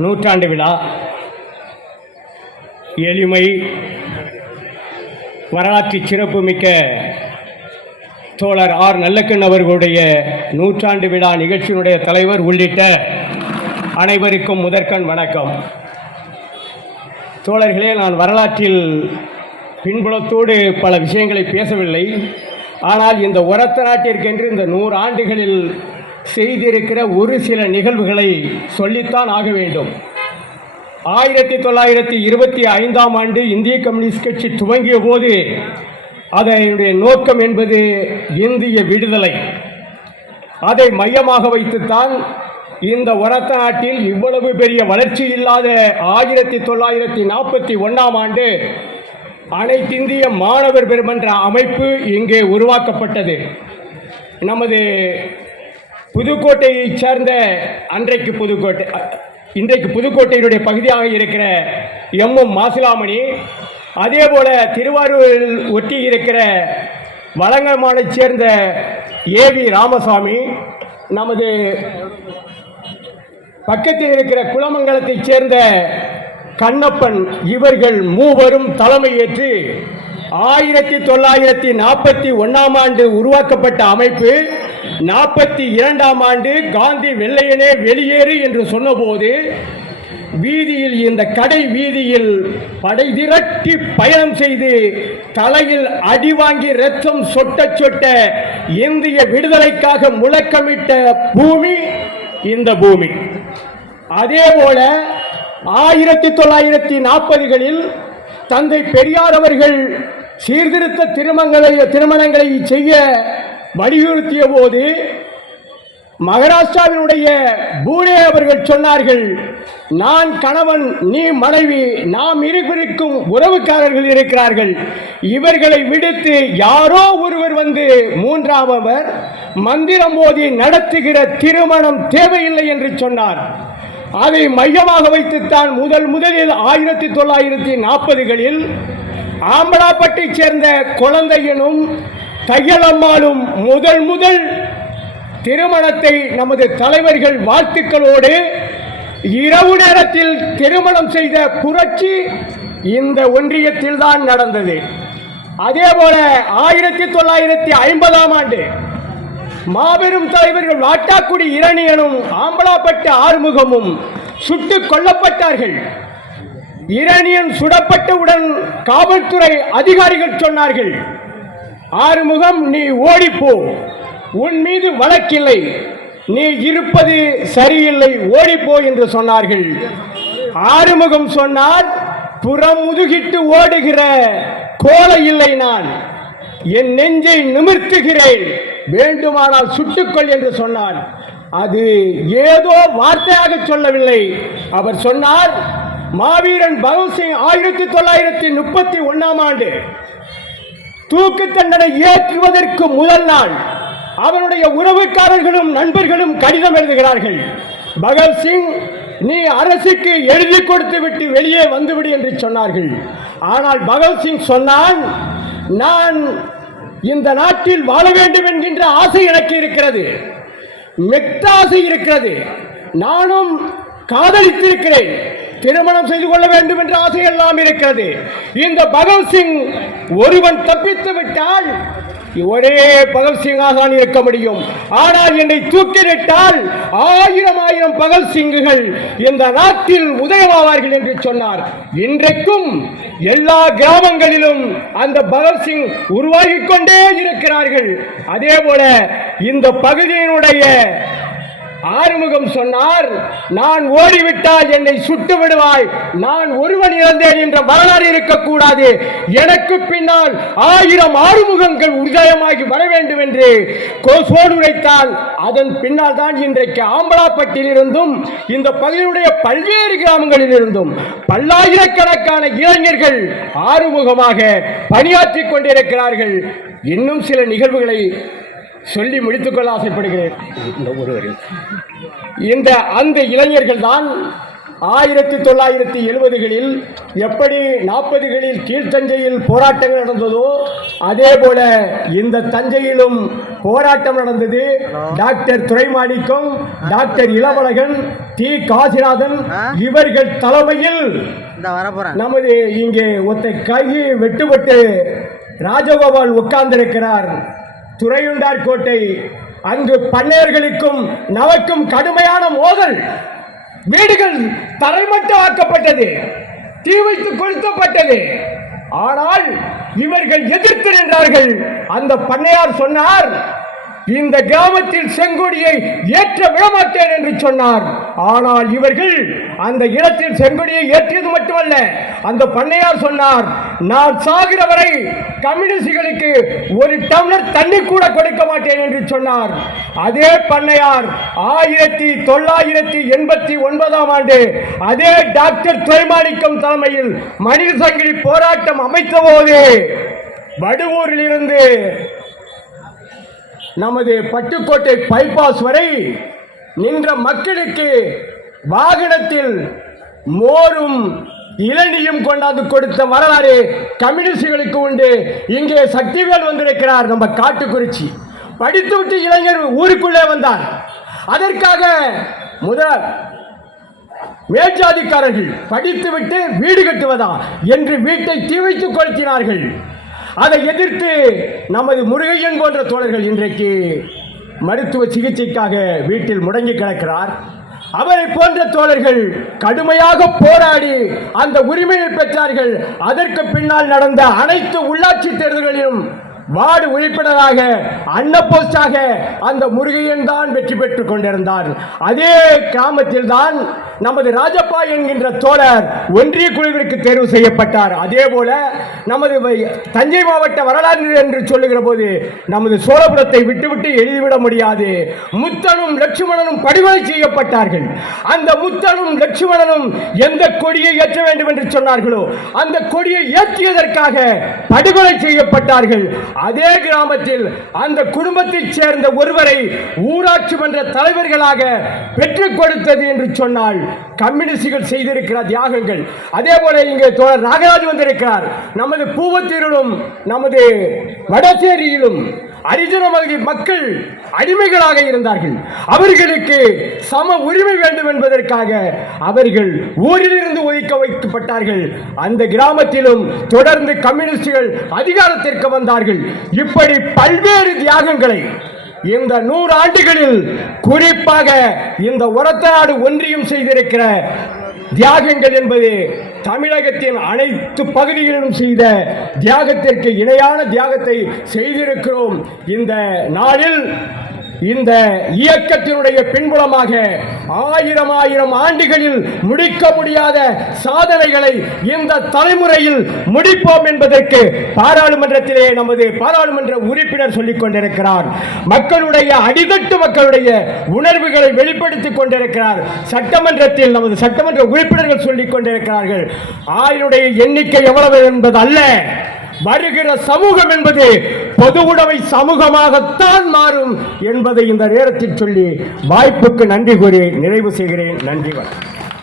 நூற்றாண்டு விழா எளிமை வரலாற்று சிறப்புமிக்க தோழர் ஆர் நல்லக்கண் அவர்களுடைய நூற்றாண்டு விழா நிகழ்ச்சியினுடைய தலைவர் உள்ளிட்ட அனைவருக்கும் முதற்கண் வணக்கம். தோழர்களே, நான் வரலாற்றில் பின்புலத்தோடு பல விஷயங்களை பேசவில்லை. ஆனால் இந்த ஒரத்த நாட்டிற்கென்று இந்த 100 ஆண்டுகளில் செய்திருக்கிற ஒரு சில நிகழ்வுகளை சொல்லித்தான் ஆக வேண்டும். 1925ஆம் ஆண்டு இந்திய கம்யூனிஸ்ட் கட்சி துவங்கிய போது அதனுடைய நோக்கம் என்பது இந்திய விடுதலை. அதை மையமாக வைத்துத்தான் இந்த ஒரத்த நாட்டில் இவ்வளவு பெரிய வளர்ச்சி இல்லாத 1941ஆம் ஆண்டு அனைத்திந்திய மாணவர் பெருமன்ற அமைப்பு இங்கே உருவாக்கப்பட்டது. நமது புதுக்கோட்டையைச் சேர்ந்த இன்றைக்கு புதுக்கோட்டையினுடைய பகுதியாக இருக்கிற எம் மாசிலாமணி, அதேபோல திருவாரூரில் ஒட்டி இருக்கிற வலங்கமானைச் சேர்ந்த ஏவி ராமசாமி, நமது பக்கத்தில் இருக்கிற குளமங்கலத்தைச் சேர்ந்த கண்ணப்பன், இவர்கள் மூவரும் தலைமையேற்று 1941ஆம் ஆண்டு உருவாக்கப்பட்ட அமைப்பு 42ஆம் ஆண்டு காந்தி வெள்ளையனே வெளியேறு என்று சொன்னபோது வீதியில், இந்த கடை வீதியில் படை திரட்டி பயணம் செய்து தலையில் அடி வாங்கி ரத்தம் சொட்ட சொட்ட இந்திய விடுதலைக்காக முழக்கமிட்ட பூமி இந்த பூமி. அதேபோல 1940களில் தந்தை பெரியார் அவர்கள் சீர்திருத்த திருமணங்களை செய்ய வலியுறுத்திய போது மகாராஷ்டிராவினுடைய பூனே அவர்கள் சொன்னார்கள், நான் கணவன், நீ மனைவி, நாம் இருவருக்கும் உறவுக்காரர்கள் இருக்கிறார்கள், இவர்களை விடுத்து யாரோ ஒருவர் வந்து மூன்றாமவர் மந்திரம் மோதி நடத்துகிற திருமணம் தேவையில்லை என்று சொன்னார். அதை மையமாக வைத்துத்தான் முதலில் 1940களில் ஆம்பலாப்பட்டை சேர்ந்த குழந்தையனும் தையலம்மாளும் முதல் திருமணத்தை நமது தலைவர்கள் வாழ்த்துக்களோடு இரவு நேரத்தில் திருமணம் செய்த புரட்சி இந்த ஒன்றியத்தில் தான் நடந்தது. அதேபோல 1950ஆம் ஆண்டு மாபெரும் தலைவர்கள் வாட்டாக்குடி இரணியனும் ஆம்பலாப்பட்டு ஆறுமுகமும் சுட்டுக் கொல்லப்பட்டார்கள். இரணியன் சுடப்பட்டவுடன் காவல்துறை அதிகாரிகள் சொன்னார்கள், ஆறுமுகம், நீ ஓடிப்போ, உன் மீது வழக்கில்லை, நீ இருப்பது சரியில்லை, ஓடிப்போ என்று சொன்னார்கள். ஆறுமுகம் சொன்னார், புறம் முதுகிட்டு ஓடுகிற கோலை இல்லை, நான் என் நெஞ்சை நிமிர்த்துகிறேன், வேண்டுமானால் சுட்டுக்கொள் என்று சொன்னார். அது ஏதோ வார்த்தையாக சொல்லவில்லை. அவர் சொன்னார், மாவீரன் பகத்சிங் 1931ஆம் ஆண்டு தூக்கு தண்டனை ஏற்றுவதற்கு முதல் நாள் அவனுடைய உறவுக்காரர்களும் நண்பர்களும் கடிதம் எழுதுகிறார்கள், பகத்சிங், நீ அரசுக்கு எழுதி கொடுத்து விட்டு வெளியே வந்துவிடு என்று சொன்னார்கள். ஆனால் பகத்சிங் சொன்னான், நான் இந்த நாட்டில் வாழ வேண்டும் என்கின்ற ஆசை எனக்கு இருக்கிறது, மெத்த ஆசை இருக்கிறது, நானும் காதலித்திருக்கிறேன், திருமணம் செய்து கொள்ள வேண்டும் என்ற ஆசை எல்லாம் இருக்கிறது. இந்த பகத்சிங் ஒருவன் தப்பித்து விட்டால் ஒரே பகத்சிங்காக தான் இருக்க முடியும். ஆனால் என்னை தூக்கிலிட்டால் 1000 பகத்சிங்குகள் இந்த நாட்டில் உதயமாவார்கள் என்று சொன்னார். இன்றைக்கும் எல்லா கிராமங்களிலும் அந்த பகத்சிங் உருவாகிக் கொண்டே இருக்கிறார்கள். அதே போல இந்த பகுதியினுடைய ஆறுமுகம் சொன்னார், நான் ஓடிவிட்டால் என்னை சுட்டு விடுவாய், நான் ஒருவன் இறந்தேன் என்ற வரலாறு இருக்கக்கூடாது, எனக்கு பின்னால் 1000 ஆறுமுகங்கள் உதயமாகி வர வேண்டும் என்று கோசோடு உரைத்தால். அதன் பின்னால் தான் இன்றைக்கு ஆம்பலாப்பட்டில் இருந்தும் இந்த பகுதியினுடைய பல்வேறு கிராமங்களில் இருந்தும் பல்லாயிரக்கணக்கான இளைஞர்கள் ஆறுமுகமாக பணியாற்றிக் கொண்டிருக்கிறார்கள். இன்னும் சில நிகழ்வுகளை சொல்லி முடித்துக் கொள்ள ஆசைப்படுகிறேன். அந்த இளைஞர்கள் தான் 1970களில் எப்படி 40களில் கீழ்த்தஞ்சையில் போராட்டங்கள் நடந்ததோ அதே போல இந்த தஞ்சையிலும் போராட்டம் நடந்தது. Doctor Duraimanickam, doctor Ilavazhagan, D Kasinathan இவர்கள் தலைமையில் நமது இங்கே ஒத்த கையை வெட்டுப்பட்டு ராஜகோபால் உட்கார்ந்திருக்கிறார். துறையுண்டார் கோட்டை அங்கு பண்ணையர்களுக்கும் நமக்கும் கடுமையான மோதல். வீடுகள் தரைமட்டமாக்கப்பட்டது, தீ வைத்து கொளுத்தப்பட்டது. ஆனால் இவர்கள் எதிர்த்து நின்றார்கள். அந்த பண்ணையார் சொன்னார், இந்த கிராமத்தில் செங்கொடியை ஏற்ற விடமாட்டேன் என்று சொன்னார். ஆனால் இவர்கள் அந்த இடத்தில் செங்கொடியை ஏற்றியது மட்டுமல்ல, அந்த பண்ணையார் சொன்னார், நான் சாகிற வரை கம்யூனிஸ்டுகளுக்கு ஒரு டம்ளர் தண்ணி கூட கொடுக்க மாட்டேன் என்று சொன்னார். அதே பண்ணையார் 1989 ஆண்டு அதே டாக்டர் துரைமாணிக்கம் தலைமையில் மனித சங்கிலி போராட்டம் அமைத்த போது வடுவூரில் இருந்து நமது பட்டுக்கோட்டை பைபாஸ் வரை நின்ற மக்களுக்கு வாகனத்தில் மோரும் இளநியும் கொண்டாந்து கொடுத்த வரலாறு கம்யூனிஸ்டுகளுக்கு உண்டு. இங்கே சக்திவேல் வந்திருக்கிறார். நம்ம காட்டுக்குறிச்சி படித்துவிட்டு இளைஞர் ஊருக்குள்ளே வந்தார். அதற்காக முதல் மேற்ஜாதிக்காரர்கள் படித்துவிட்டு வீடு கட்டுவதா என்று வீட்டை தீ வைத்து கொளுத்தினார்கள். அதை எதிர்த்து நமது முருகையன் போன்ற தோழர்கள் இன்றைக்கு மருத்துவ சிகிச்சைக்காக வீட்டில் முடங்கி கிடக்கிறார். அவரை போன்ற தோழர்கள் கடுமையாக போராடி அந்த உரிமையை பெற்றார்கள். அதற்கு பின்னால் நடந்த அனைத்து உள்ளாட்சி தேர்தல்களிலும் வார்டு உறுப்பினராக அன்னபோஸ்டாக அந்த முருகையன் தான் வெற்றி பெற்றுக் கொண்டிருந்தார். அதே கிராமத்தில் தான் நமது ராஜப்பா என்கின்ற தோழர் ஒன்றிய குழுவிற்கு தேர்வு செய்யப்பட்டார். அதே போல நமது தஞ்சை மாவட்ட வரலாறு என்று சொல்லுகிற போது நமது சோழபுரத்தை விட்டுவிட்டு எழுதிவிட முடியாது. முத்தனும் லட்சுமணனும் படுகொலை செய்யப்பட்டார்கள். அந்த முத்தனும் லட்சுமணனும் எந்த கொடியை ஏற்ற வேண்டும் என்று சொன்னார்களோ அந்த கொடியை ஏற்றியதற்காக படுகொலை செய்யப்பட்டார்கள். அதே கிராமத்தில் அந்த குடும்பத்தைச் சேர்ந்த ஒருவரை ஊராட்சி மன்ற தலைவர்களாக பெற்றுக் கொடுத்தது என்று சொன்னால் கம்யூனிஸ்டுகள் செய்திருக்கிற தியாகங்கள். அதே போல இங்கே தோழர் நாகராஜ் வந்திருக்கிறார். நமது பூவத்தீரிலும் நமது வடசேரியிலும் அரிஜன மக்கள் அடிமைகளாக இருந்தார்கள். அவர்களுக்கு சம உரிமை வேண்டும் என்பதற்காக அவர்கள் ஊரிலிருந்து ஒதுக்க வைக்கப்பட்டார்கள். அந்த கிராமத்திலும் தொடர்ந்து கம்யூனிஸ்டுகள் அதிகாரத்திற்கு வந்தார்கள். இப்படி பல்வேறு தியாகங்களை இந்த 100 ஆண்டுகளில் குறிப்பாக இந்த ஒரத்தநாடு ஒன்றியம் செய்திருக்கிற தியாகங்கள் என்பது தமிழகத்தின் அனைத்து பகுதிகளிலும் செய்த தியாகத்திற்கு இணையான தியாகத்தை செய்திருக்கிறோம். இந்த நாளில் இந்த இயக்கத்தினுடைய பின்புலமாக 1000 ஆண்டுகளில் முடிக்க முடியாத சாதனைகளை இந்த தலைமுறையில் முடிப்போம் என்பதற்கு பாராளுமன்றத்திலே நமது பாராளுமன்ற உறுப்பினர் சொல்லிக் கொண்டிருக்கிறார். மக்களுடைய அடித்தட்டு மக்களுடைய உணர்வுகளை வெளிப்படுத்திக் கொண்டிருக்கிறார். சட்டமன்றத்தில் நமது சட்டமன்ற உறுப்பினர்கள் சொல்லிக் கொண்டிருக்கிறார்கள். 1000 எண்ணிக்கை எவ்வளவு என்பது அல்ல, வருகிற சமூகம் என்பது பொது உடைமை சமூகமாகத்தான் மாறும் என்பதை இந்த நேரத்தில் சொல்லி வாய்ப்புக்கு நன்றி கூறி நிறைவு செய்கிறேன். நன்றி. வணக்கம்.